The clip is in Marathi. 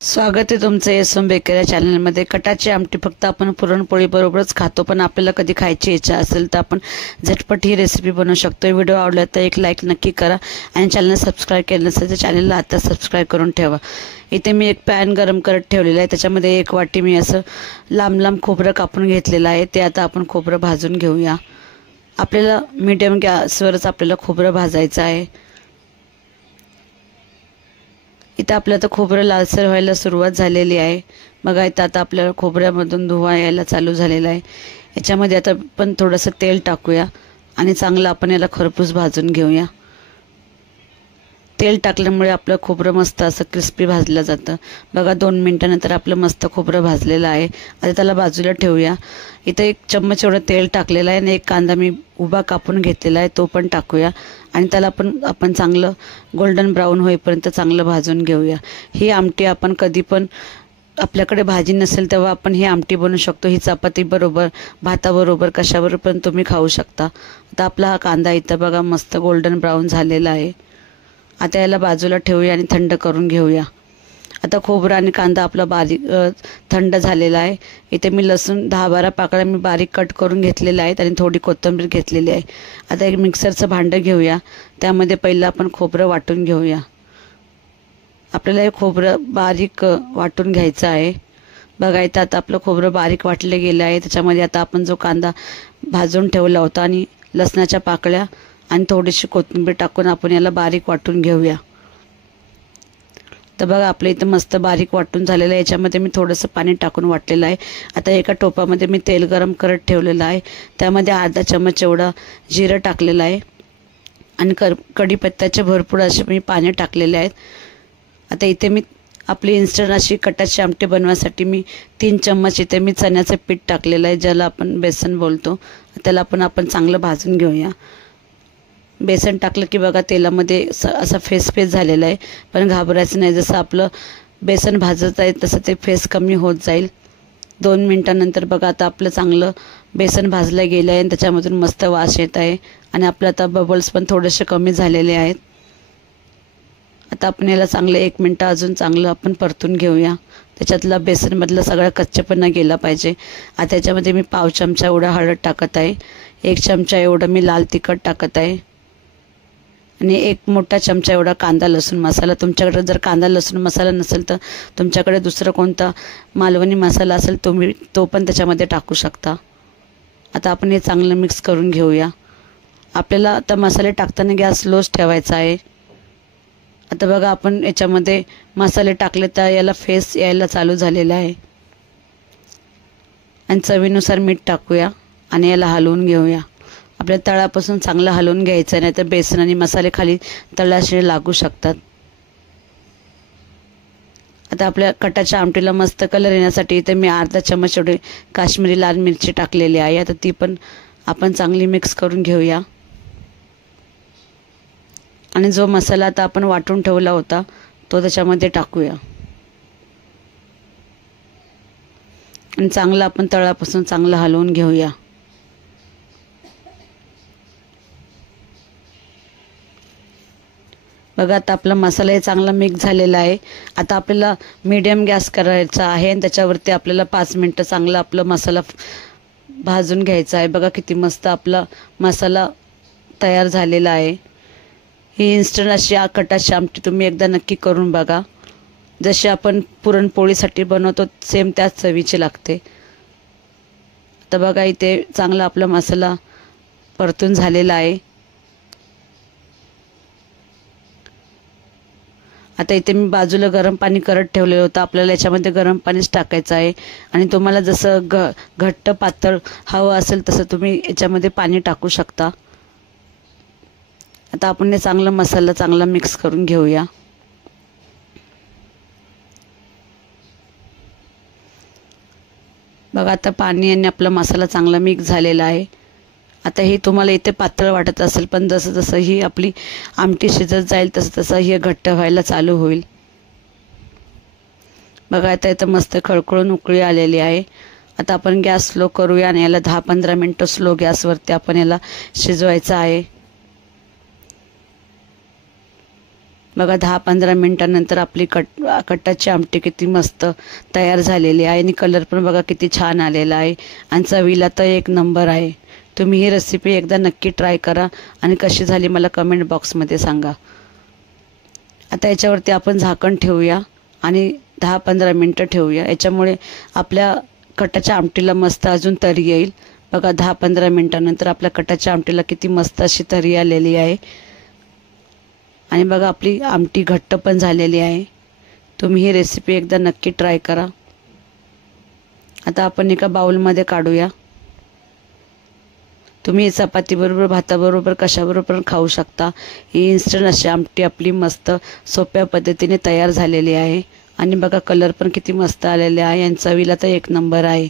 स्वागत आहे तुमचं एसएम बेकर या चॅनलमध्ये। कटाची आमटी फक्त आपण पुरणपोळी बरोबरच खातो, पण आपल्याला कधी खायची इच्छा असेल तर आपण झटपट ही रेसिपी बनवू शकतो। व्हिडिओ आवडला तर एक लाईक नक्की करा आणि चॅनल सबस्क्राईब केलं नसेल तर चॅनलला आता सबस्क्राईब करून ठेवा। इथे मी एक पॅन गरम करत ठेवलेला आहे, त्याच्यामध्ये एक वाटी मी असं लांब लांब खोबरं कापून घेतलेलं आहे। ते आता आपण खोबरं भाजून घेऊया। आपल्याला मीडियम गॅसवरच आपल्याला खोबरं भाजायचं आहे। इथं आपलं तर खोबरं लालसर व्हायला सुरुवात झालेली आहे। बघा इथं आता आपल्याला खोबऱ्यामधून धुवा यायला चालू झालेला आहे। याच्यामध्ये आता आपण थोडंसं तेल टाकूया आणि चांगलं आपण याला खरपूस भाजून घेऊया। तेल टाकल्यामुळे आपलं खोबरं मस्त असं क्रिस्पी भाजलं जातं। बघा 2 मिनिटानंतर आपलं मस्त खोबरं भाजलेलं आहे। आता त्याला बाजूला ठेवूया। इथं 1 चम्मच एवढं तेल टाकलेलं आहे आणि एक कांदा मी उभा कापून घेतलेला आहे, तो पण टाकूया आणि त्याला आपण चांगलं गोल्डन ब्राऊन होईपर्यंत चांगलं भाजून घेऊया। ही आमटी आपण कधी पण आपल्याकडे भाजी नसेल तेव्हा आपण ही आमटी बनवू शकतो। ही चपाती बरोबर, भाताबरोबर, कशाबरोबर पण तुम्ही खाऊ शकता। आता आपला हा कांदा इथं बघा मस्त गोल्डन ब्राऊन झालेला आहे। आता याला बाजूला ठेवूया आणि थंड करून घेऊया। आता खोबरं आणि कांदा आपला बारीक थंड झालेला आहे। इथे मी लसूण 10-12 पाकळ्या मी बारीक कट करून घेतलेल्या आहेत आणि थोडी कोथिंबीर घेतलेली आहे। आता एक मिक्सरचं भांडं घेऊया, त्यामध्ये पहिलं आपण खोबरं वाटून घेऊया। आपल्याला हे खोबरं बारीक वाटून घ्यायचं आहे। बघा इथं आता आपलं खोबरं बारीक वाटलं गेलं आहे। त्याच्यामध्ये आता आपण जो कांदा भाजून ठेवला होता आणि लसणाच्या पाकळ्या आणि थोडीशी कोथिंबीर टाकून आपण याला बारीक वाटून घेऊया। तर बघा आपलं इथं मस्त बारीक वाटून झालेलं आहे। याच्यामध्ये मी थोडंसं पाणी टाकून वाटलेलं आहे। आता एका टोपामध्ये मी तेल गरम करत ठेवलेलं आहे, त्यामध्ये अर्धा चम्मच एवढा जिरं टाकलेलं आहे आणि कढीपत्त्याचे भरपूर असे मी पाने टाकलेले आहेत। आता इथे मी आपली इन्स्टंट अशी कटाची आमटी बनवायसाठी मी 3 चम्मच इथे मी चण्याचं पीठ टाकलेलं आहे, ज्याला आपण बेसन बोलतो। त्याला आपण चांगलं भाजून घेऊया। बेसन टाकलं की बघा तेलामध्ये असा फेस झालेला आहे, पण घाबरायचं नाही। जसं आपलं बेसन भाजत आहे तसं ते फेस कमी होत जाईल। 2 मिनिटानंतर बघा आता आपलं चांगलं बेसन भाजलं गेलं आहे आणि त्याच्यामधून मस्त वास येत आहे आणि आपलं आता बबल्स पण थोडेसे कमी झालेले आहेत। आता आपण याला चांगलं 1 मिनिट अजून चांगलं आपण परतून घेऊया। त्याच्यातला बेसनमधला सगळा कच्चेपणा गेला पाहिजे। आता याच्यामध्ये मी पाव चमचा एवढा हळद टाकत आहे, 1 चमचा एवढं मी लाल तिखट टाकत आहे आणि 1 मोठा चमचा एवढा कांदा लसूण मसाला। तुमच्याकडे जर कांदा लसूण मसाला नसेल तर तुमच्याकडे दुसरा कोणता मालवणी मसाला असेल तुम्ही तो पण त्याच्यामध्ये टाकू शकता। आता आपण हे चांगलं मिक्स करून घेऊया। आपल्याला आता मसाले टाकताना गॅस स्लोच ठेवायचा आहे। आता बघा आपण याच्यामध्ये मसाले टाकले तर याला फेस यायला चालू झालेला आहे आणि चवीनुसार मीठ टाकूया आणि याला हलवून घेऊया। आपल्या तळापासून चांगलं हलवून घ्यायचं, नाही तर बेसन आणि मसाले खाली तळाशी लागू शकतात। आता आपल्या कटाच्या आमटीला मस्त कलर येण्यासाठी इथे मी अर्धा चम्मच एवढी काश्मीरी लाल मिरची टाकलेली आहे। आता ती पण आपण चांगली मिक्स करून घेऊया आणि जो मसाला आता आपण वाटून ठेवला होता तो त्याच्यामध्ये टाकूया आणि चांगलं आपण तळापासून चांगलं हलवून घेऊया। बघा आता आपला मसाला हे चांगला मिक्स झालेला आहे। आता आपल्याला मीडियम गॅस करायचा आहे आणि त्याच्यावरती आपल्याला 5 मिनिटं चांगला आपला मसाला भाजून घ्यायचा आहे। बघा किती मस्त आपला मसाला तयार झालेला आहे। ही इन्स्टंट अशी कटाची आमटी तुम्ही एकदा नक्की करून बघा। जशी आपण पुरणपोळीसाठी बनवतो सेम त्याच चवीची लागते। तर बघा इथे चांगला आपला मसाला परतून झालेला आहे। आता इथे मी बाजूला गरम पाणी करत ठेवलेलं होतं। आपल्याला याच्यामध्ये गरम पाणीच टाकायचं आहे आणि तुम्हाला जसं घट्ट पातळ हवं असेल तसं तुम्ही याच्यामध्ये पाणी टाकू शकता। आता आपण हे चांगला मसाला चांगला मिक्स करून घेऊया। बघा आता पाणी आणि आपला मसाला चांगला मिक्स झालेला आहे। आता हे तुम्हाला इथे पातळ वाटत असेल, पण जसं जसं ही आपली आमटी शिजत जाईल तसं तसं हे घट्ट व्हायला चालू होईल। बघा आता इथं मस्त खळखळून उकळी आलेली आहे। आता आपण गॅस स्लो करूया आणि याला 10-15 मिनिटं स्लो गॅसवरती आपण याला शिजवायचं आहे। बघा 10-15 मिनिटांनंतर आपली कट्टाची आमटी किती मस्त तयार झालेली आहे आणि कलर पण बघा किती छान आलेला आहे आणि चवीला तर एक नंबर आहे. तुम्ही ही रेसिपी एकदा नक्की ट्राय करा आणि कशी झाली मला कमेंट बॉक्समध्ये सांगा. आता याच्यावरती आपण झाकण ठेवूया आणि 10-15 मिनटं ठेवूया. याच्यामुळे आपल्या कट्टाच्या आमटीला मस्त अजून तरी येईल. बघा 10-15 मिनटानंतर आपल्या कट्टाच्या आमटीला किती मस्त अशी तरी आलेली आहे आणि बघा आपली आमटी घट्ट पण झालेली आहे. तुम्ही ही रेसिपी एकदा नक्की ट्राय करा. आता आपण एका बाउलमध्ये काढूया. तुम्ही चपातीबरोबर भाताबरोबर कशाबरोबर पण खाऊ शकता. ही इन्स्टंट अशी आमटी आपली मस्त सोप्या पद्धतीने तयार झालेली आहे आणि बघा कलर पण किती मस्त आलेले आहे आणि चवीला तर एक नंबर आहे.